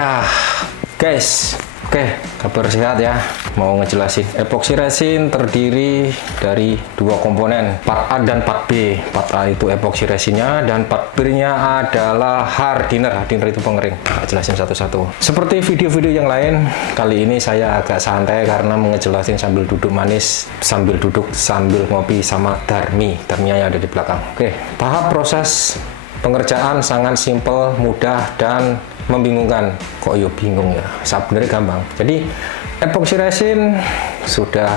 Ya, guys, oke, kabar sehat ya. Mau ngejelasin, epoxy resin terdiri dari dua komponen, part A dan part B. Part A itu epoxy resinnya, dan part B-nya adalah hardener. Hardener itu pengering. Jelasin satu-satu. Seperti video-video yang lain, kali ini saya agak santai karena ngejelasin sambil duduk manis, sambil ngopi sama Darmi. Darminya yang ada di belakang. Oke, tahap proses pengerjaan sangat simple, mudah, dan membingungkan. Kok yo bingung ya? Sebenarnya gampang. Jadi epoxy resin sudah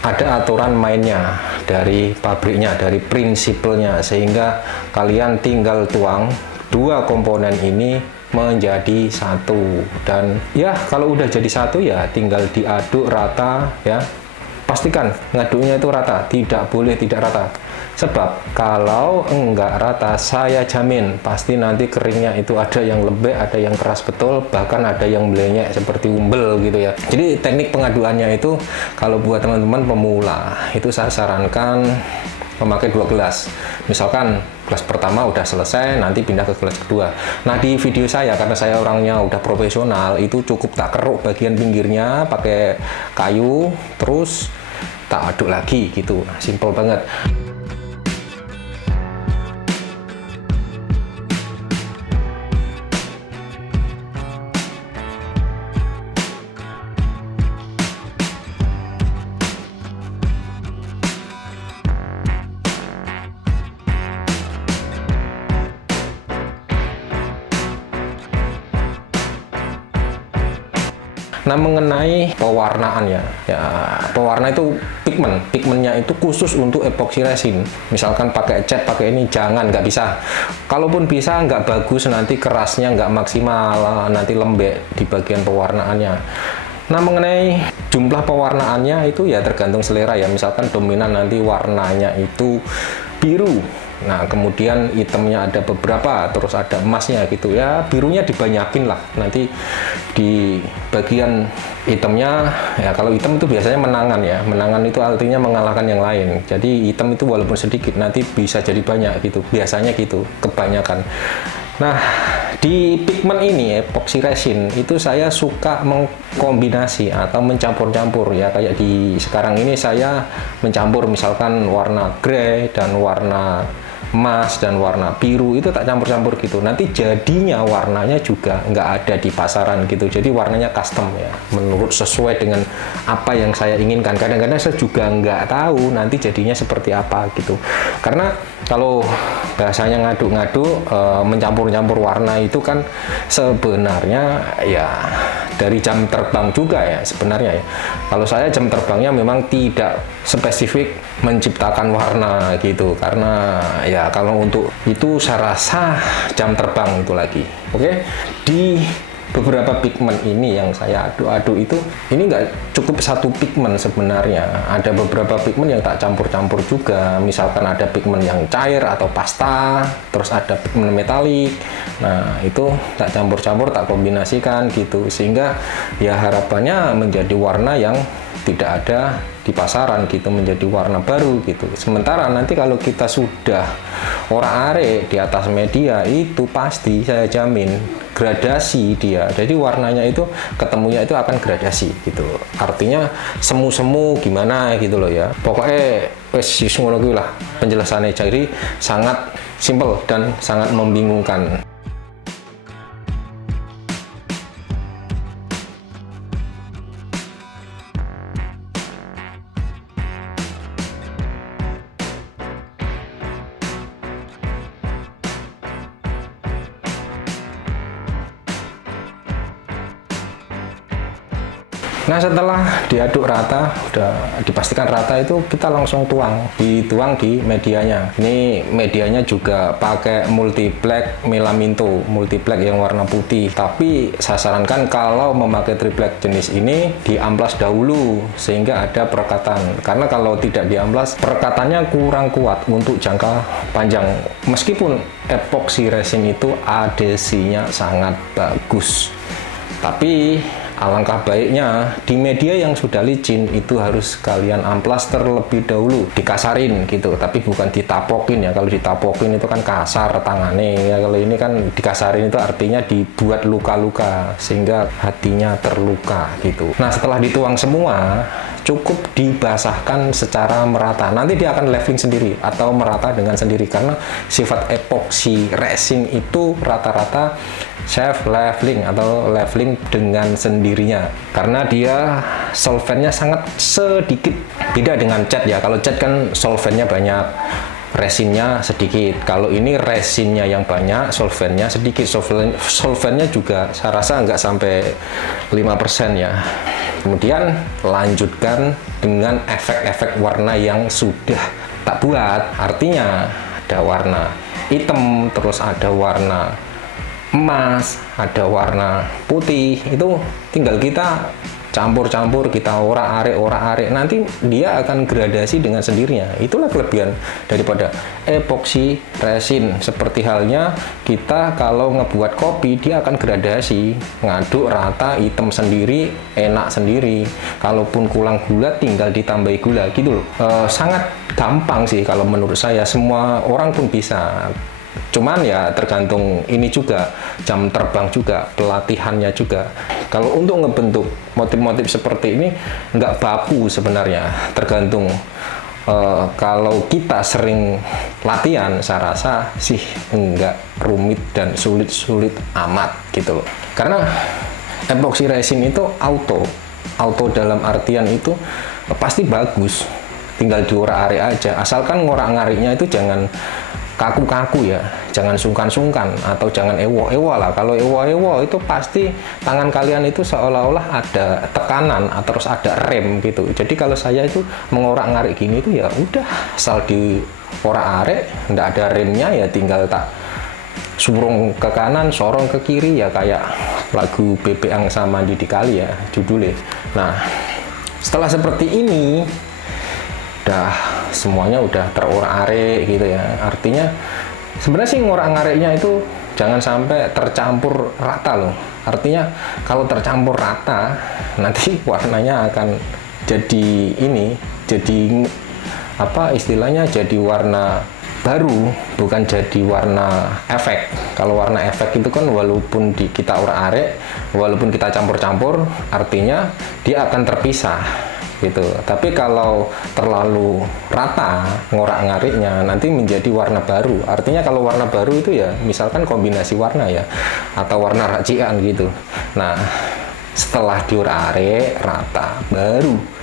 ada aturan mainnya dari pabriknya, dari prinsipalnya, sehingga kalian tinggal tuang dua komponen ini menjadi satu. Dan ya kalau udah jadi satu ya tinggal diaduk rata ya. Pastikan ngaduknya itu rata, tidak boleh tidak rata. Sebab kalau enggak rata, saya jamin pasti nanti keringnya itu ada yang lembek, ada yang keras betul, bahkan ada yang melenyek seperti umbel gitu ya. Jadi teknik pengaduannya itu kalau buat teman-teman pemula itu saya sarankan memakai 2 gelas. Misalkan gelas pertama udah selesai, nanti pindah ke gelas kedua. Nah di video saya, karena saya orangnya udah profesional, itu cukup tak keruk bagian pinggirnya pakai kayu, terus tak aduk lagi gitu. Simple banget. Nah mengenai pewarnaan ya, pewarna itu pigmennya itu khusus untuk epoxy resin. Misalkan pakai cat, pakai ini jangan, nggak bisa. Kalaupun bisa nggak bagus, nanti kerasnya nggak maksimal, nanti lembek di bagian pewarnaannya. Nah mengenai jumlah pewarnaannya itu ya tergantung selera ya. Misalkan dominan nanti warnanya itu biru. Nah kemudian hitamnya ada beberapa, terus ada emasnya gitu ya, birunya dibanyakin lah nanti di bagian hitamnya ya. Kalau hitam itu biasanya menangan ya, menangan itu artinya mengalahkan yang lain. Jadi hitam itu walaupun sedikit nanti bisa jadi banyak gitu, biasanya gitu, kebanyakan. Nah di pigmen ini epoxy resin itu saya suka mengkombinasi atau mencampur-campur ya, kayak di sekarang ini saya mencampur misalkan warna grey dan warna emas dan warna biru, itu tak campur-campur gitu. Nanti jadinya warnanya juga nggak ada di pasaran gitu. Jadi warnanya custom ya, menurut sesuai dengan apa yang saya inginkan. Kadang-kadang saya juga nggak tahu nanti jadinya seperti apa gitu. Karena kalau bahasanya ngaduk-ngaduk, mencampur-campur warna itu kan sebenarnya ya dari jam terbang juga ya sebenarnya ya. Kalau saya jam terbangnya memang tidak spesifik menciptakan warna gitu, karena ya kalau untuk itu saya rasa jam terbang itu lagi. Oke, di beberapa pigmen ini yang saya aduk-aduk itu, ini nggak cukup satu pigmen sebenarnya. Ada beberapa pigmen yang tak campur-campur juga. Misalkan ada pigmen yang cair atau pasta, terus ada pigmen metalik. Nah itu tak campur-campur, tak kombinasikan gitu, sehingga ya harapannya menjadi warna yang tidak ada di pasaran gitu, menjadi warna baru gitu. Sementara nanti kalau kita sudah orak-arik di atas media itu pasti saya jamin gradasi dia. Jadi warnanya itu ketemunya itu akan gradasi gitu. Artinya semu-semu gimana gitu loh ya. Pokoknya wes ngono kuwi lah penjelasannya. Jadi sangat simple dan sangat membingungkan. Nah setelah diaduk rata, udah dipastikan rata, itu kita langsung dituang di medianya. Ini medianya juga pakai multiplex Melaminto, multiplex yang warna putih. Tapi saya sarankan kalau memakai triplek jenis ini diamplas dahulu sehingga ada perekatan. Karena kalau tidak diamplas, perekatannya kurang kuat untuk jangka panjang. Meskipun epoxy resin itu adhesinya sangat bagus, tapi Alangkah baiknya di media yang sudah licin itu harus kalian amplas terlebih dahulu, dikasarin gitu, tapi bukan ditapokin ya. Kalau ditapokin itu kan kasar tangannya ya, kalau ini kan dikasarin itu artinya dibuat luka-luka sehingga hatinya terluka gitu. Nah, setelah dituang semua, cukup dibasahkan secara merata. Nanti dia akan leveling sendiri atau merata dengan sendiri, karena sifat epoxy resin itu rata-rata self leveling atau leveling dengan sendirinya, karena dia solvennya sangat sedikit. Beda dengan cat ya, kalau cat kan solvennya banyak, resinnya sedikit. Kalau ini resinnya yang banyak, solvennya sedikit. Solvennya juga saya rasa nggak sampai 5% ya. Kemudian lanjutkan dengan efek-efek warna yang sudah tak buat. Artinya ada warna hitam, terus ada warna emas, ada warna putih. Itu tinggal kita campur-campur, kita orak-arik, nanti dia akan gradasi dengan sendirinya. Itulah kelebihan daripada epoxy resin. Seperti halnya kita kalau ngebuat kopi, dia akan gradasi, ngaduk rata, hitam sendiri, enak sendiri. Kalaupun kurang gula, tinggal ditambahi gula gitu loh. Sangat gampang sih kalau menurut saya, semua orang pun bisa. Cuman ya tergantung ini juga, jam terbang juga, pelatihannya juga. Kalau untuk ngebentuk motif-motif seperti ini nggak baku sebenarnya, tergantung. Kalau kita sering latihan, saya rasa sih nggak rumit dan sulit-sulit amat gitu loh. Karena epoxy resin itu auto dalam artian itu pasti bagus, tinggal diorak-arik aja. Asalkan ngorak-ngariknya itu jangan kaku-kaku ya, jangan sungkan-sungkan atau jangan ewo-ewo lah. Kalau ewo-ewo itu pasti tangan kalian itu seolah-olah ada tekanan atau terus ada rem gitu. Jadi kalau saya itu mengorak-ngarik gini itu ya udah, asal diorak-arik, nggak ada remnya ya, tinggal tak surung ke kanan, sorong ke kiri ya, kayak lagu Bebeang sama Didi Kali ya judulnya. Nah, setelah seperti ini semuanya udah terorak-arik gitu ya. Artinya sebenarnya sih ngorak-ngariknya itu jangan sampai tercampur rata loh. Artinya kalau tercampur rata nanti warnanya akan jadi ini, jadi apa istilahnya, jadi warna baru, bukan jadi warna efek. Kalau warna efek itu kan walaupun kita orak-arik, walaupun kita campur-campur, artinya dia akan terpisah gitu. Tapi kalau terlalu rata ngorak-ngariknya nanti menjadi warna baru. Artinya kalau warna baru itu ya misalkan kombinasi warna ya, atau warna racikan gitu. Nah, setelah diorak-arik rata baru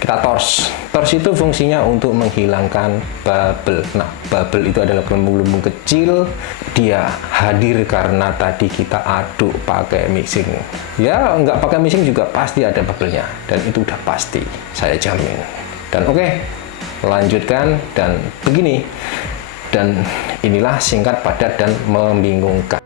kita tors. Tors itu fungsinya untuk menghilangkan bubble. Nah, bubble itu adalah gelembung-gelembung kecil. Dia hadir karena tadi kita aduk pakai mixing. Ya, nggak pakai mixing juga pasti ada bubble-nya. Dan itu udah pasti, saya jamin. Dan oke, lanjutkan dan begini. Dan inilah singkat, padat, dan membingungkan.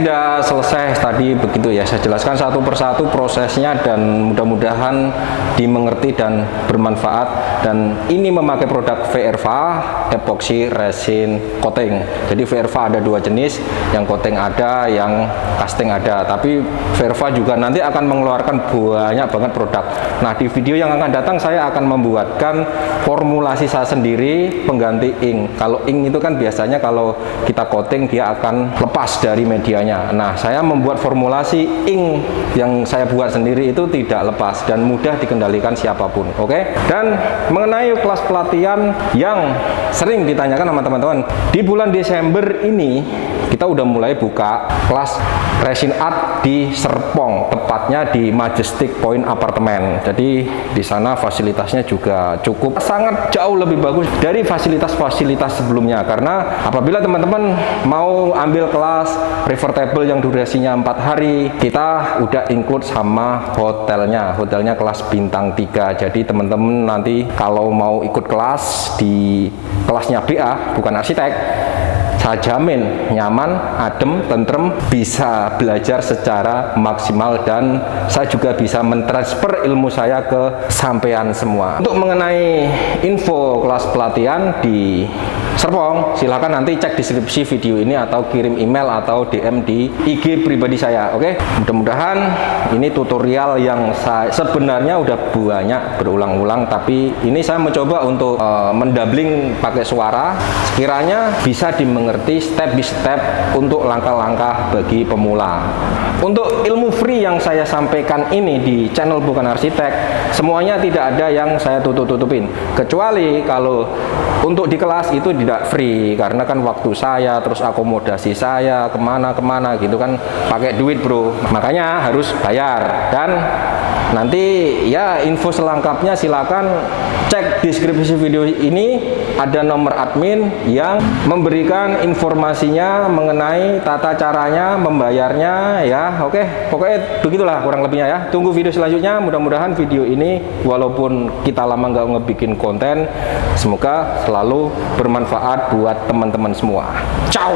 sudah selesai tadi begitu ya. Saya jelaskan satu persatu prosesnya dan mudah-mudahan dimengerti dan bermanfaat. Dan ini memakai produk Verva epoxy resin coating. Jadi Verva ada dua jenis, yang coating ada, yang casting ada. Tapi Verva juga nanti akan mengeluarkan banyak banget produk. Nah, di video yang akan datang saya akan membuatkan formulasi saya sendiri pengganti ink. Kalau ink itu kan biasanya kalau kita coating dia akan lepas dari medianya. Nah, saya membuat formulasi ink yang saya buat sendiri itu tidak lepas dan mudah dikendalikan siapapun. Oke? Dan mengenai kelas pelatihan yang sering ditanyakan sama teman-teman, di bulan Desember ini kita udah mulai buka kelas resin art di Serpong, tepatnya di Majestic Point Apartemen. Jadi di sana fasilitasnya juga cukup sangat jauh lebih bagus dari fasilitas-fasilitas sebelumnya. Karena apabila teman-teman mau ambil kelas river table yang durasinya 4 hari, kita udah include sama hotelnya. Hotelnya kelas bintang 3. Jadi teman-teman nanti kalau mau ikut kelas di kelasnya BA, bukan arsitek, saya jamin nyaman, adem, tentrem, bisa belajar secara maksimal dan saya juga bisa mentransfer ilmu saya ke sampean semua. Untuk mengenai info kelas pelatihan di Serpong, silahkan nanti cek deskripsi video ini atau kirim email atau DM di IG pribadi saya. Oke, mudah-mudahan ini tutorial yang saya sebenarnya udah banyak berulang-ulang, tapi ini saya mencoba untuk mendubling pakai suara, sekiranya bisa dimengerti step by step untuk langkah-langkah bagi pemula. Untuk ilmu free yang saya sampaikan ini di channel Bukan Arsitek, semuanya tidak ada yang saya tutup-tutupin, kecuali kalau untuk di kelas itu tidak free, karena kan waktu saya, terus akomodasi saya, kemana-kemana gitu kan pakai duit bro, makanya harus bayar. Dan nanti ya info selengkapnya silakan cek deskripsi video ini, ada nomor admin yang memberikan informasinya mengenai tata caranya membayarnya ya. Oke, pokoknya begitulah kurang lebihnya ya. Tunggu video selanjutnya, mudah-mudahan video ini walaupun kita lama nggak ngebikin konten, semoga selalu bermanfaat buat teman-teman semua. Ciao.